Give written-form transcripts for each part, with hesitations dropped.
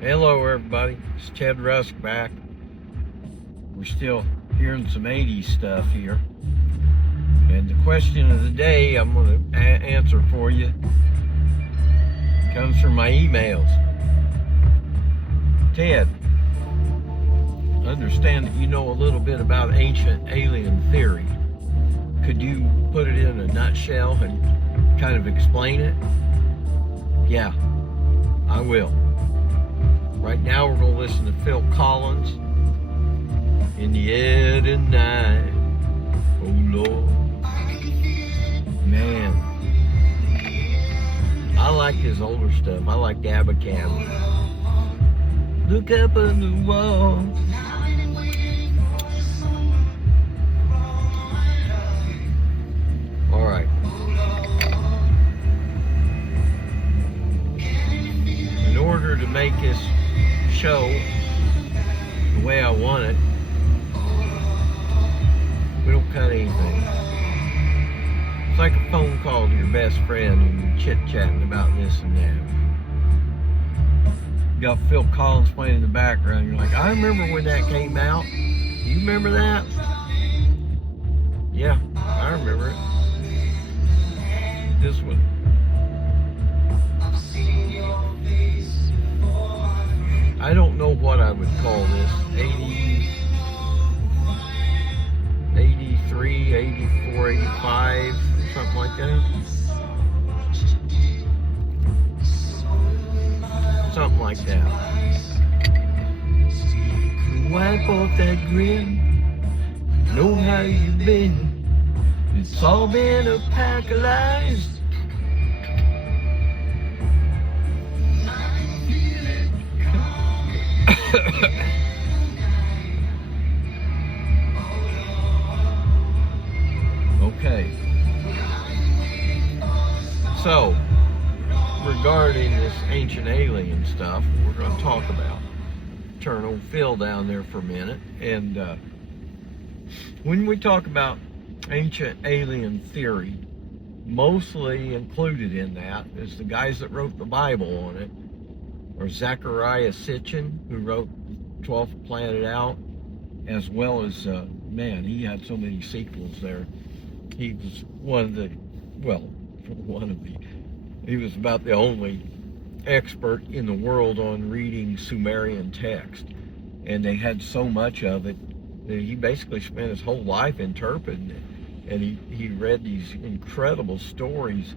Hello everybody, it's Ted Rusk back. We're still hearing some 80s stuff here. And the question of the day I'm going to answer for you comes from my emails. Ted, I understand that you know a little bit about ancient alien theory. Could you put it in a nutshell and kind of explain it? Yeah, I will. Right now we're going to listen to Phil Collins, In the Air Tonight. Oh Lord. Man, I like his older stuff. I like Abacab. Look up on the wall. All right. In order to make this show the way I want it, we don't cut anything. It's like a phone call to your best friend and you're chit-chatting about this and that. You got Phil Collins playing in the background. You're like, I remember when that came out. You remember that? Yeah, I remember it. This one. I don't know what I would call this. 80, 83, 84, 85, something like that. Something like that. Wipe off that grin. Know how you've been. It's all been a pack of lies. Okay. So, regarding this ancient alien stuff, we're going to talk about. Turn old Phil down there for a minute. And when we talk about ancient alien theory, mostly included in that is the guys that wrote the Bible on it, or Zechariah Sitchin, who wrote 12th Planet Out, as well as, man, he had so many sequels there. He was he was about the only expert in the world on reading Sumerian text. And they had so much of it that he basically spent his whole life interpreting it. And he read these incredible stories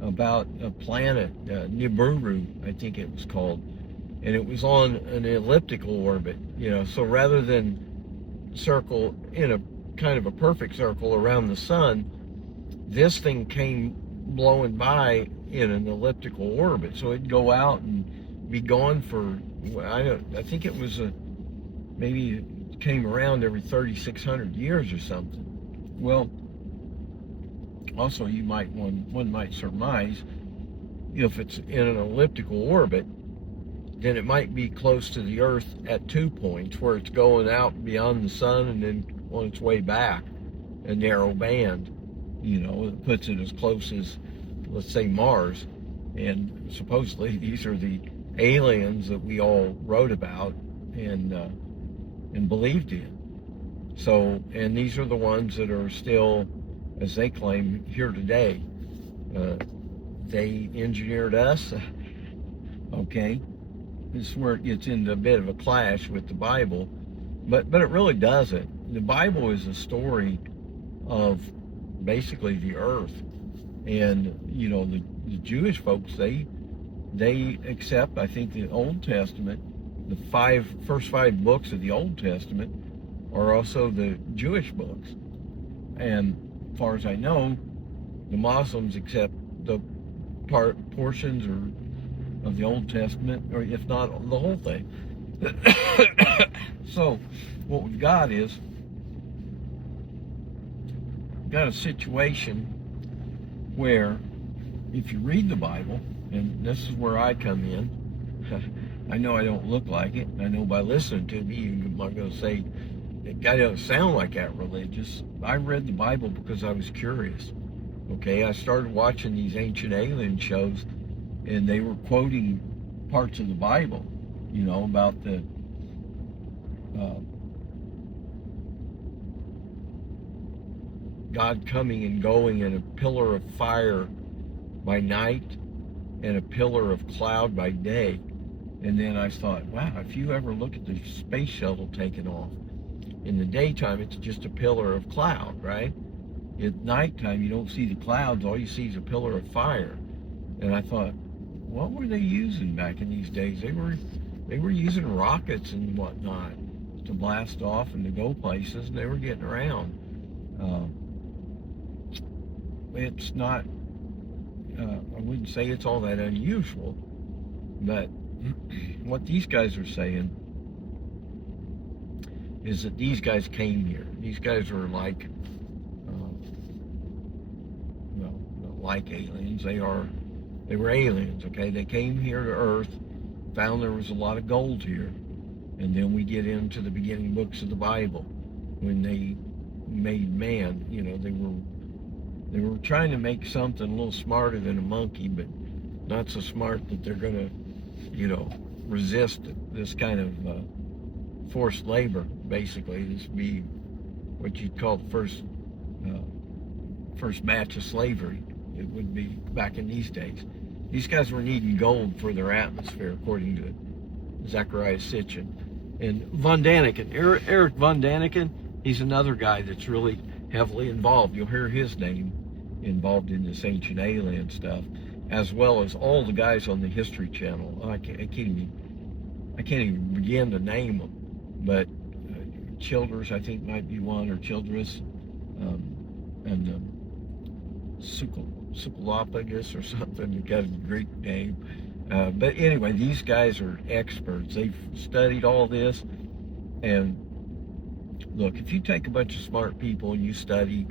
about a planet, Nibiru, I think it was called. And it was on an elliptical orbit, so rather than circle in a kind of a perfect circle around the sun, this thing came blowing by in an elliptical orbit. So it'd go out and be gone for, I think it was maybe it came around every 3,600 years or something. Well, also one might surmise, if it's in an elliptical orbit, then it might be close to the Earth at 2 points, where it's going out beyond the sun and then on its way back, a narrow band, that puts it as close as, let's say, Mars. And supposedly these are the aliens that we all wrote about and believed in. So, and these are the ones that are still, as they claim, here today. They engineered us. Okay, this is where it gets into a bit of a clash with the Bible, but it really doesn't. The Bible is a story of basically the earth, and the Jewish folks, they accept, I think, the Old Testament. The first five books of the Old Testament are also the Jewish books, and as far as I know, the Muslims accept the portions of the Old Testament, or if not the whole thing. So what we've got is a situation where, if you read the Bible, and this is where I come in, I know I don't look like it. I know by listening to me, you're not going to say, that guy doesn't sound like that religious. I read the Bible because I was curious. Okay, I started watching these ancient alien shows, and they were quoting parts of the Bible. about the uh, God coming and going in a pillar of fire by night and a pillar of cloud by day. And then I thought, wow, if you ever look at the space shuttle taking off, in the daytime it's just a pillar of cloud, right? At nighttime you don't see the clouds, all you see is a pillar of fire. And I thought, what were they using back in these days? They were using rockets and whatnot to blast off and to go places, and they were getting around. It's not, I wouldn't say it's all that unusual, but what these guys are saying is that these guys came here. These guys were like, well, not like aliens. They were aliens, okay? They came here to Earth, found there was a lot of gold here, and then we get into the beginning books of the Bible. When they made man, they were trying to make something a little smarter than a monkey, but not so smart that they're going to, resist this kind of forced labor, basically. This would be what you'd call the first batch of slavery. It would be back in these days. These guys were needing gold for their atmosphere, according to Zechariah Sitchin. And von Daniken, Eric von Daniken, he's another guy that's really heavily involved. You'll hear his name involved in this ancient alien stuff, as well as all the guys on the History Channel. I can't even begin to name them, but Childress, I think, might be one, or Childress, and Sukalophagus or something. He got a Greek name. But anyway, these guys are experts. They've studied all this. And look, if you take a bunch of smart people and you study,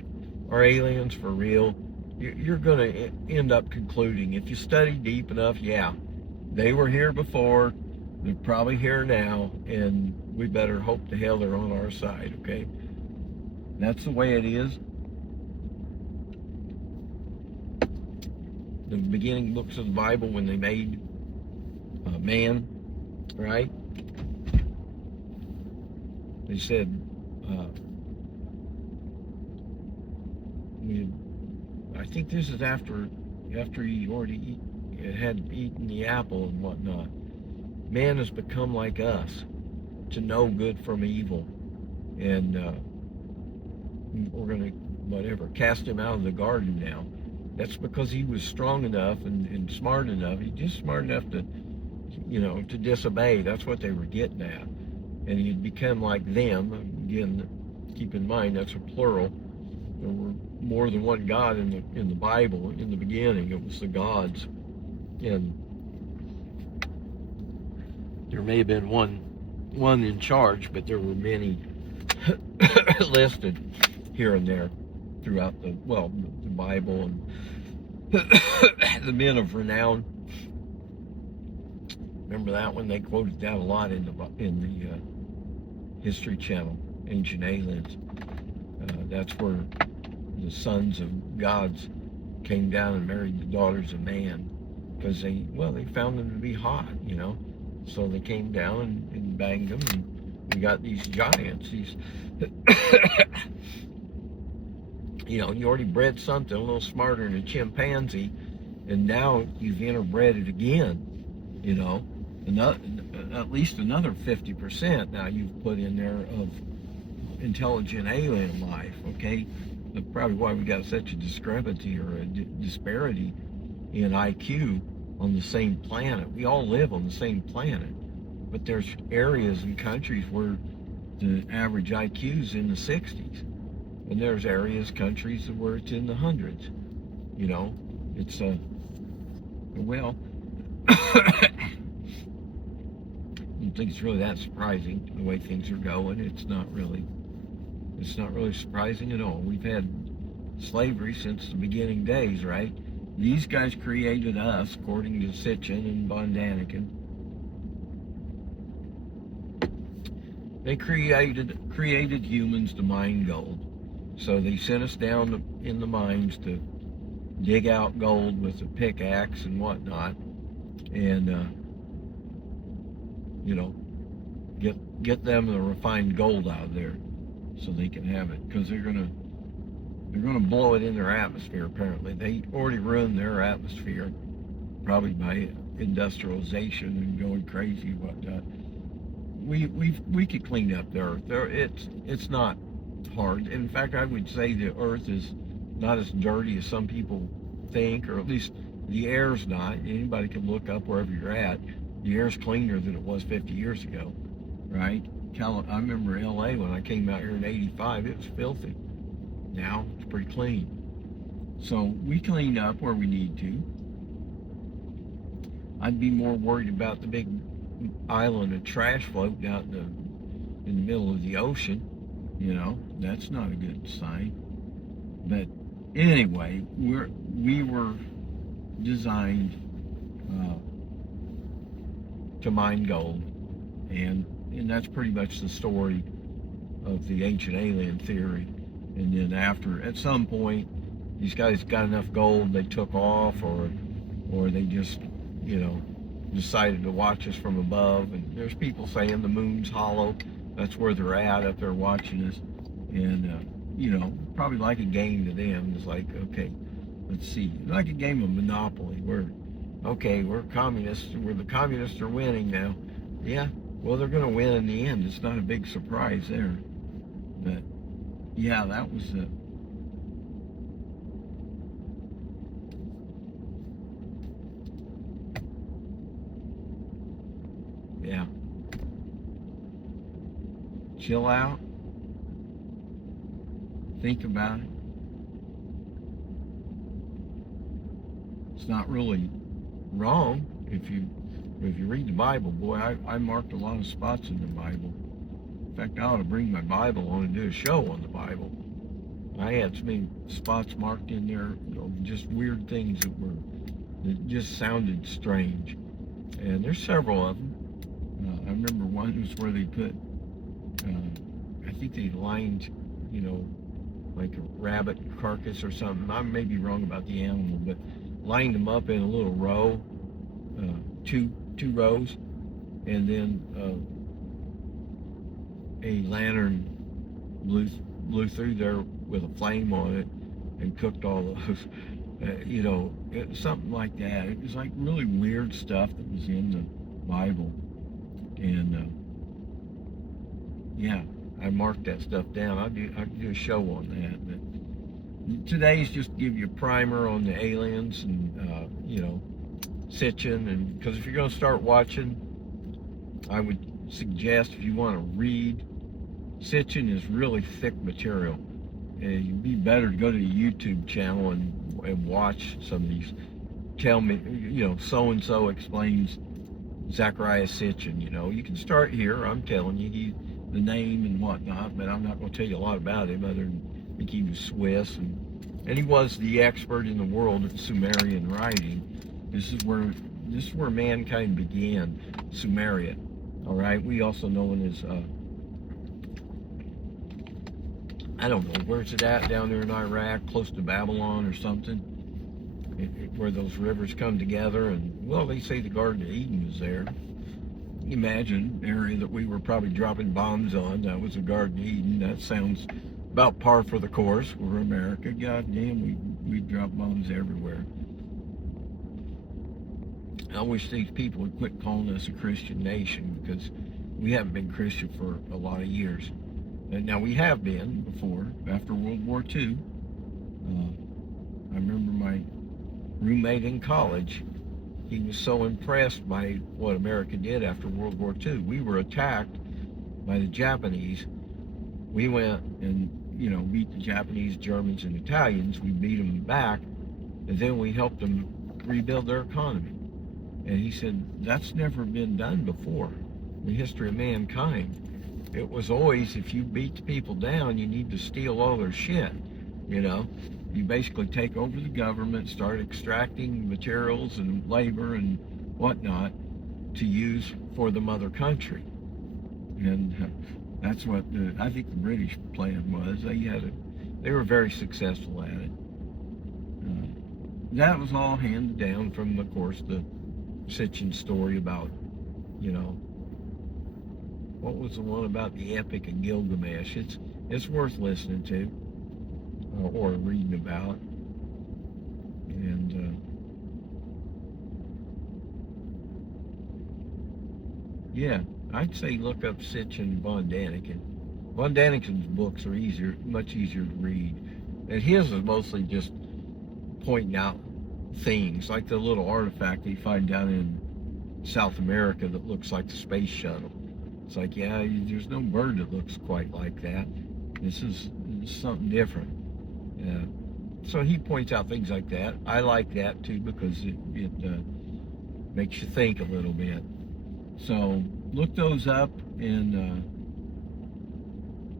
are aliens for real? You're going to end up concluding, if you study deep enough, yeah, they were here before, they're probably here now, and we better hope to hell they're on our side, okay? That's the way it is. The beginning books of the Bible, when they made man, right? They said, I think this is after he already had eaten the apple and whatnot. Man has become like us, to know good from evil, and we're going to cast him out of the garden now. That's because he was strong enough and smart enough. He's just smart enough to disobey. That's what they were getting at. And he'd become like them. Again, keep in mind, that's a plural. There were more than one God in the Bible. In the beginning, it was the gods. And there may have been one in charge, but there were many listed here and there throughout the Bible, and the men of renown. Remember that one? They quoted that a lot in the History Channel, Ancient Aliens. That's where the sons of gods came down and married the daughters of man, because they found them to be hot, so they came down and banged them, and we got these giants, these you already bred something a little smarter than a chimpanzee, and now you've interbred it again, at least another 50% now you've put in there of intelligent alien life, okay? That's probably why we got such a discrepancy or a disparity in IQ on the same planet. We all live on the same planet, but there's areas and countries where the average IQ is in the 60s, and there's areas, countries where it's in the hundreds. It's I don't think it's really that surprising the way things are going. It's not really surprising at all. We've had slavery since the beginning days, right? These guys created us, according to Sitchin and von Daniken. They created humans to mine gold. So they sent us down in the mines to dig out gold with a pickaxe and whatnot. And you know, get them the refined gold out of there so they can have it, because they're gonna blow it in their atmosphere. Apparently, they already ruined their atmosphere, probably by industrialization and going crazy and whatnot. We could clean up the earth. It's not hard. In fact, I would say the earth is not as dirty as some people think, or at least the air's not. Anybody can look up wherever you're at. The air's cleaner than it was 50 years ago, right? I remember LA when I came out here in '85, it was filthy. Now it's pretty clean. So we clean up where we need to. I'd be more worried about the big island of trash floating out in the middle of the ocean. You know, that's not a good sign. But anyway, we were designed to mine gold, and that's pretty much the story of the ancient alien theory. And then at some point, these guys got enough gold, they took off, or they just, you know, decided to watch us from above. And there's people saying the moon's hollow. That's where they're at, up there watching us. And, you know, probably like a game to them. It's like, okay, let's see. Like a game of Monopoly. We're communists. The communists are winning now. Yeah, well, they're going to win in the end. It's not a big surprise there. But, yeah, that was it. Yeah. Chill out. Think about it. It's not really wrong if you read the Bible. Boy, I marked a lot of spots in the Bible. In fact, I ought to bring my Bible on and do a show on the Bible. I had so many spots marked in there, you know, just weird things that just sounded strange. And there's several of them. I remember one was where they put, I think they lined, you know, like a rabbit carcass or something. I may be wrong about the animal, but lined them up in a little row, two rows, and then a lantern blew through there with a flame on it and cooked all those. You know, something like that. It was like really weird stuff that was in the Bible, and yeah, I marked that stuff down. I could do a show on that. But today's just to give you a primer on the aliens and you know, Sitchin, and because if you're going to start watching, I would suggest, if you want to read, Sitchin is really thick material. You'd be better to go to the YouTube channel and watch some of these. Tell me, you know, so and so explains Zachariah Sitchin. You know, you can start here. I'm telling you, the name and whatnot, but I'm not going to tell you a lot about him other than I think he was Swiss, and he was the expert in the world of Sumerian writing. This is where mankind began, Sumeria. All right, we also know it as I don't know, where's it at, down there in Iraq, close to Babylon or something, where those rivers come together. And well, they say the Garden of Eden was there. Imagine the area that we were probably dropping bombs on, that was the Garden of Eden. That sounds about par for the course. We're America. God damn, we drop bombs everywhere. I wish these people would quit calling us a Christian nation, because we haven't been Christian for a lot of years. And now we have been before, after World War II. I remember my roommate in college, he was so impressed by what America did after World War II. We were attacked by the Japanese. We went and, you know, beat the Japanese, Germans, and Italians. We beat them back, and then we helped them rebuild their economy. And he said, that's never been done before in the history of mankind. It was always, if you beat the people down, you need to steal all their shit, you know. You basically take over the government, start extracting materials and labor and whatnot to use for the mother country. And that's what I think the British plan was. They were very successful at it. That was all handed down from, of course, the Sitchin story about, you know, what was the one about the Epic of Gilgamesh? It's worth listening to or reading about. And yeah, I'd say look up Sitchin and Von Daniken. Von Daniken's books are much easier to read, and his is mostly just pointing out things, like the little artifact you find down in South America that looks like the space shuttle. It's like, yeah, there's no bird that looks quite like that. This is something different. So he points out things like that. I like that too because it makes you think a little bit. So look those up, and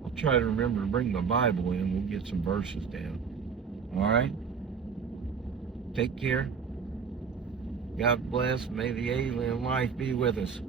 I'll try to remember to bring my Bible in. We'll get some verses down. All right? Take care. God bless. May the alien life be with us.